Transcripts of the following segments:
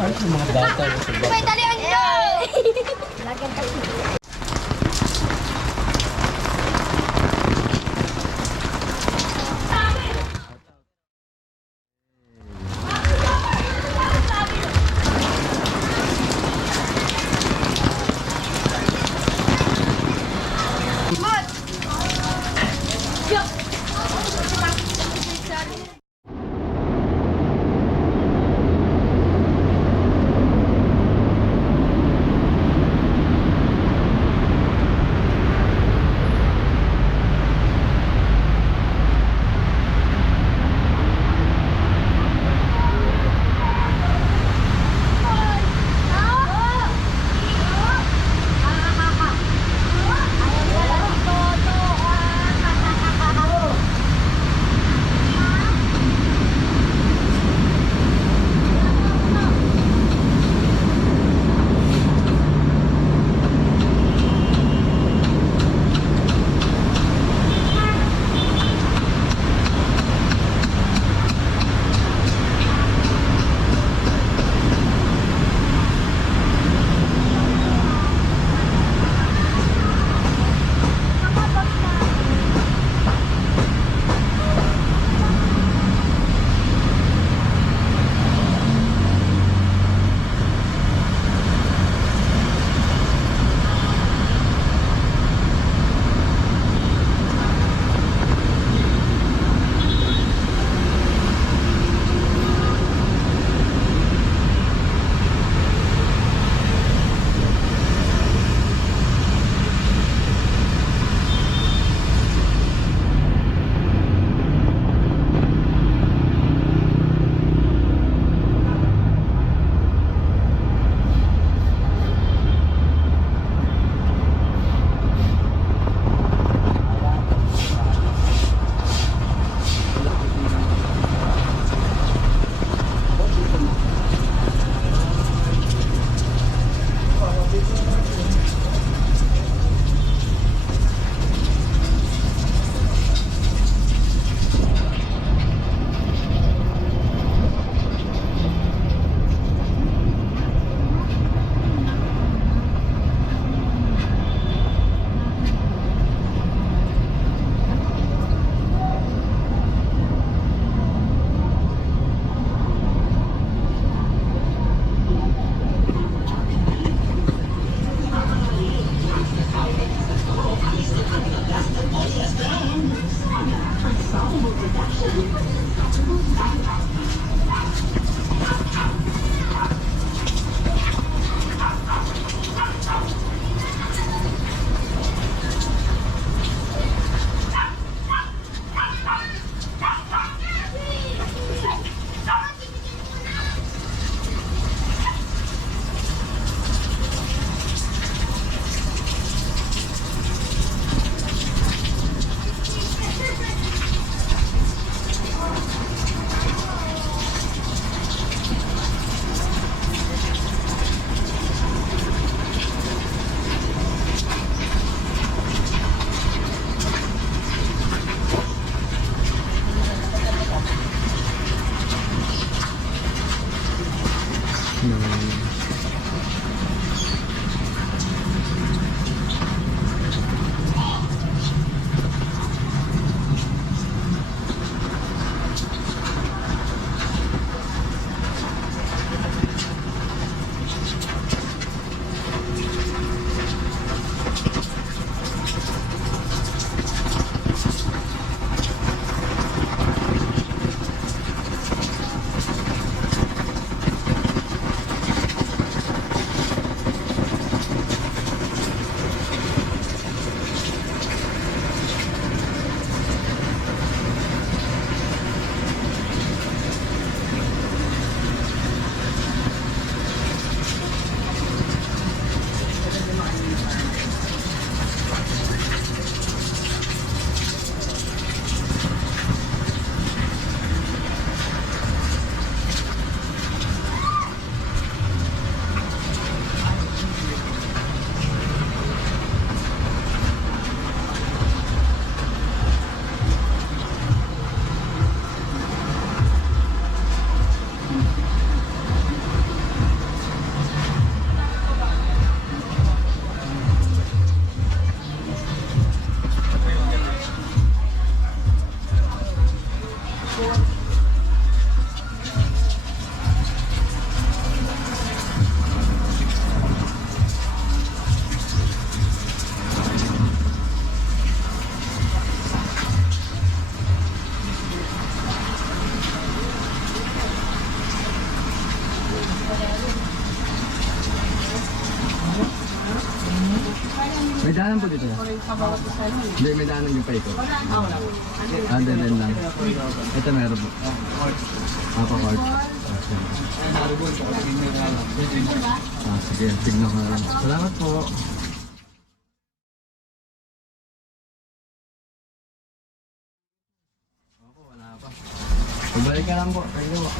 Ay, yung mga bata. May talian nyo! Lagyan tayo. daanan po dito. Hindi, may daanan yung paikot. Dead lang. Ito meron po. Papa card. Sige, tignan ko na lang. Salamat po. Ako, wala pa. Pagbalik ka lang po. Thank you po.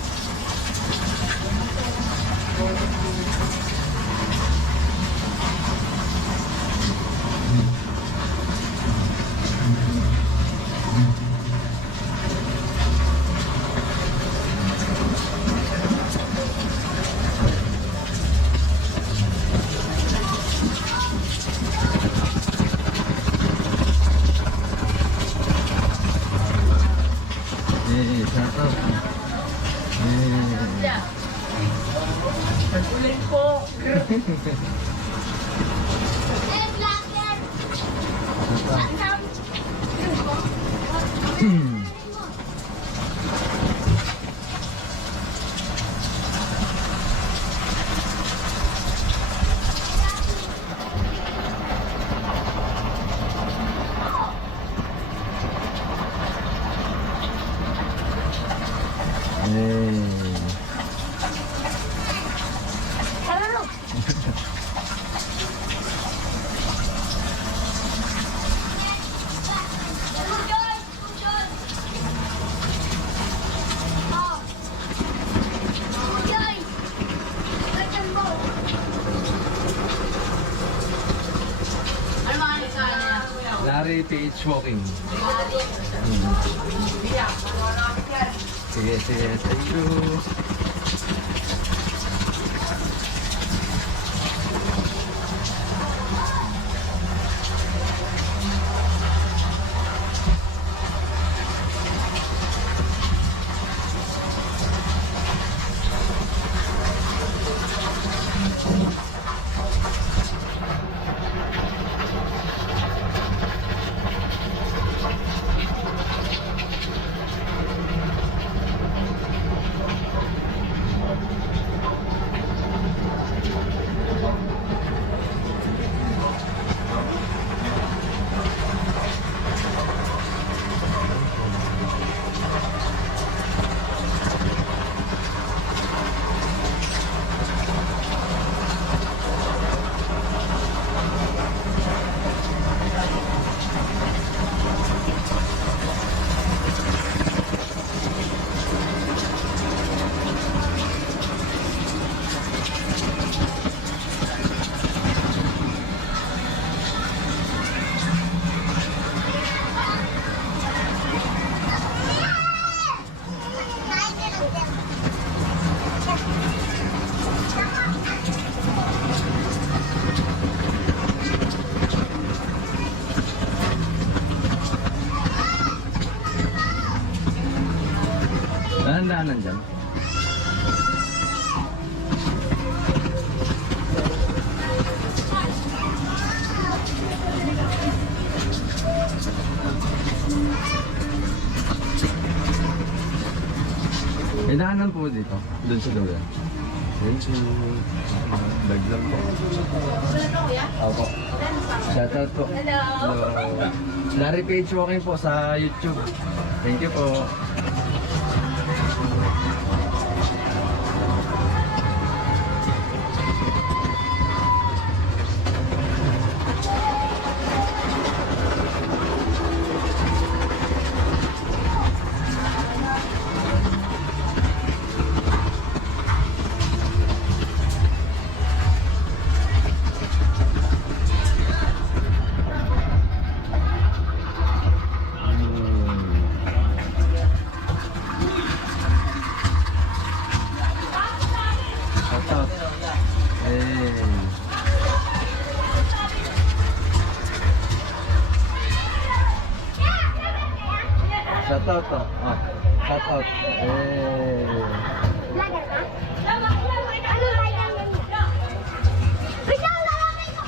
Shout out. Ulit po. Eh, vlogger! Tara, Larry PH Walking. Sige, sige. Thank you. Dahan-dahanan dyan. May daanan po dito. Doon sa dulo. Thank you. Bag lang po. Opo. Shoutout po. Hello. Larry Page Walking po sa YouTube. Thank you po. Shout out to. Oh, shout out. Vlogger ka? Ano lighter yun? Wait lang, lalapit ko!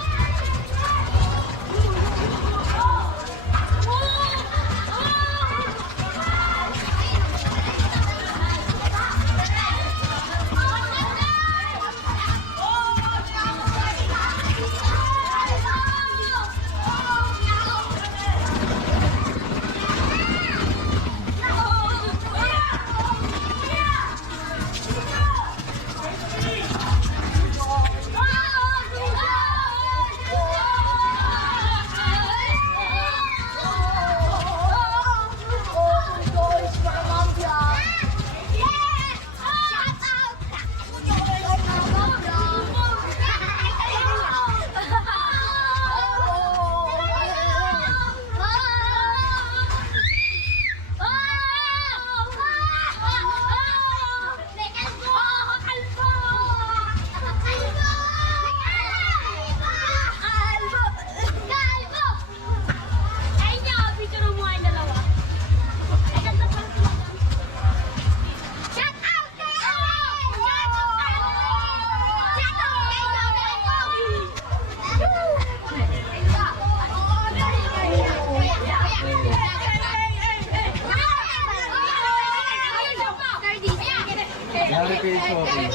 PH Walking.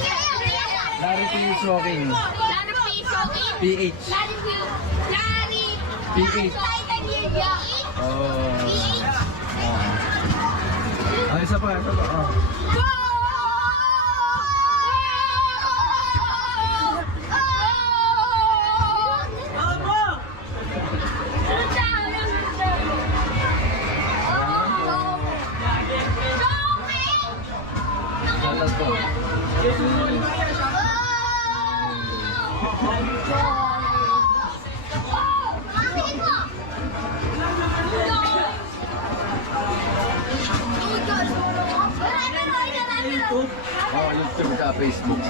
Larry PH Walking. PH. PH. Oh. Ah, isa pa, isa pa. Oh. Salat po. Oh, YouTube sa Facebook.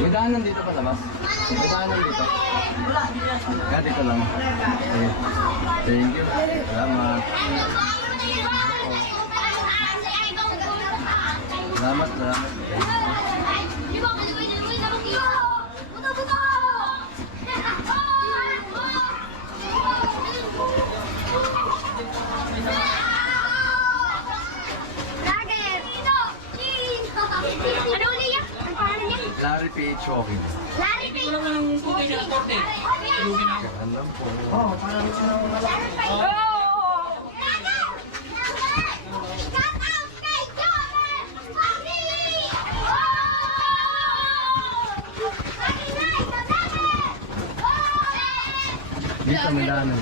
May daanan dito pa labas? May daanan dito? Kaya dito lang. Okay. Thank you. Salamat. Salamat, salamat. Larry PH Walking. Alam po. Oh, parang dito may daanan.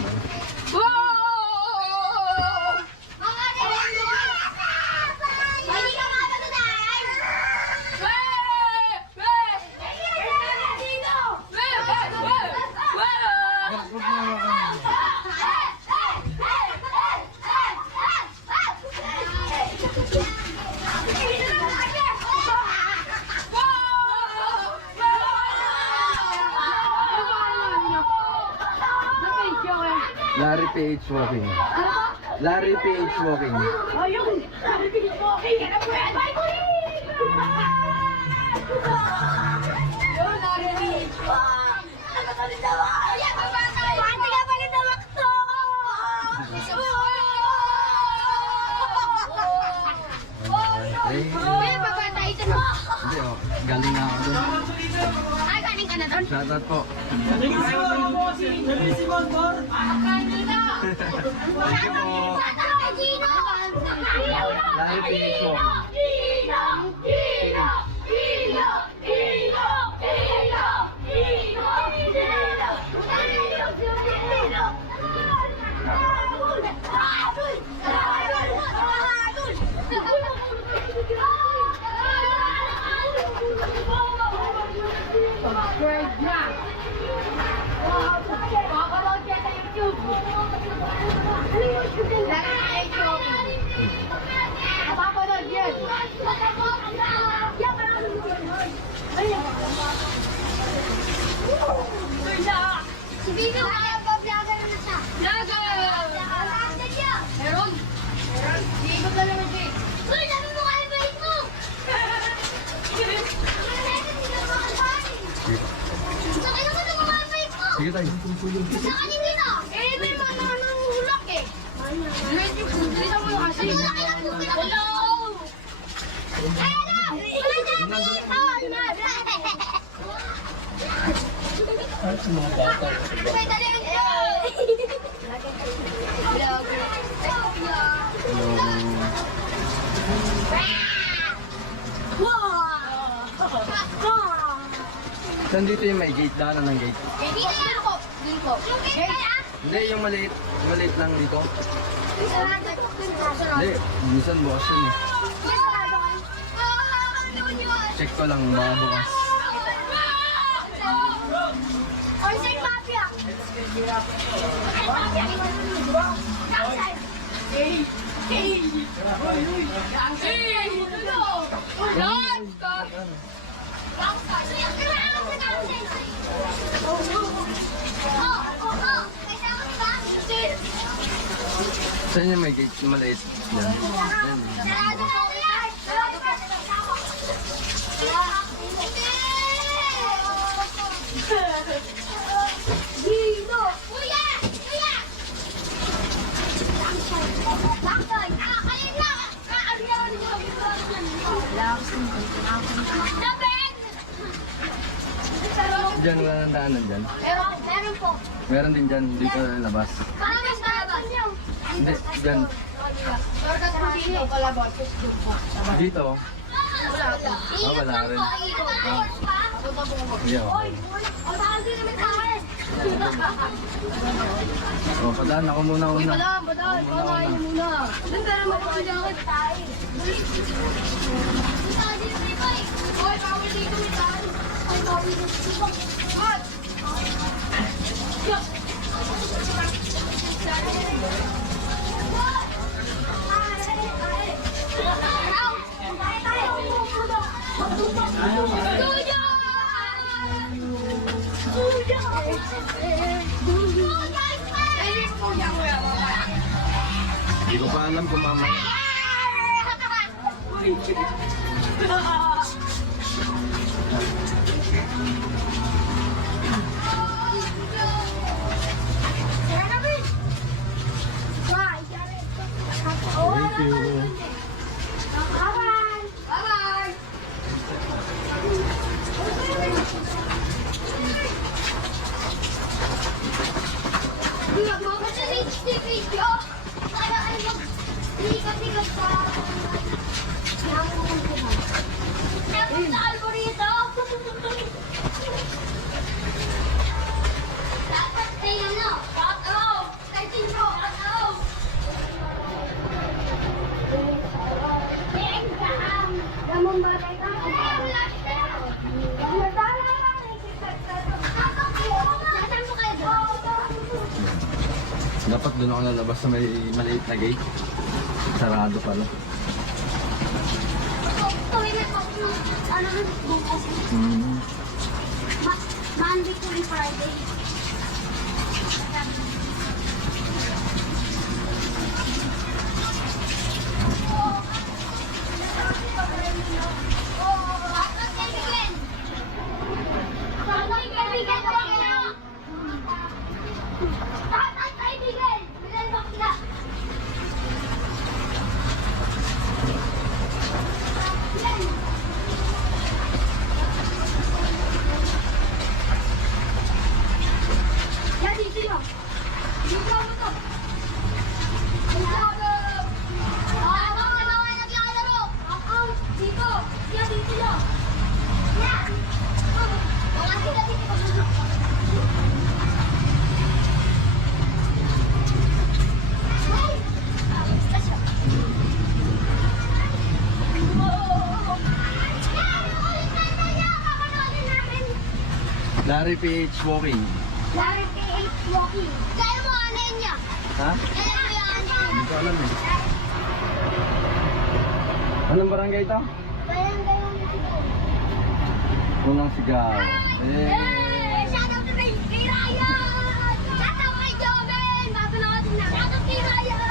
Larry PH Walking. Larry PH Walking. Hindi oh, galing na ako dun. Ay, galing ka na doon? Shoutout po. Thank you po. Larry PH Walking. Si Bino, pa-vlogger na siya. Meron? Ikot na naman siya. Uy, sabi mo kayo ba ito? Sakay naman ang mga bike mo. Sige tayo. Saka ni Bino. Eh, may mga nanguhulak eh. Dito mo kasi. Hello! Hello! Wala na dito! May talang ito! Saan dito yung may gate? Daanan ng gate. Dito yan po. Dito po. Hindi, yung maliit. Maliit lang dito. Hindi, minsan bukas yun eh. Check ko lang, baka bukas. Outside Mafia! Saan yung may gate? Yung maliit. Yan. Yan. Dino! Kuya! Kuya! Bakit? Kain na! Kain na! Diyan wala nang daanan dyan. Meron po. Meron din dyan, dito na labas. Parang yung talabas niyo. Hindi, dyan. Shortcut po dito. Palabas. Dito. Wala po. Wala rin. Punta po mo. Iyo. O, saan din naman sa akin? O, padaan ako muna Uy, una. madam, madam. Pakain niyo muna. Doon ka naman po dyan ako. Hoy, bawal dito may tayo. Hoy, bawal dito. Hot! Hindi ko pa alam kung mamaya. Thank you. Bye-bye. Bye-bye. Magmamahal sa video. Kaya ay mag-likat-likat pa. Tapos sa alborito. Dapat kayo na. Pataw. Kahit mo. Pataw. Namun bagay ka. Nasaan mo kayo doon? Dapat doon ako nalabas sa may maliit na gate. Sarado pala. Toilet ako ng ano bukas. Monday to Friday. Larry PH Walking. Larry PH Walking. Kaya mo ano yun niya? Ha? Kaya mo yan ano yun? Hindi ko alam eh. Anong barangay ito? Kaya yung ito. Unang sigaw. Shout out to kay Ryan! Shout out kay Joven! Bago na natin na. Shout out kay Ryan!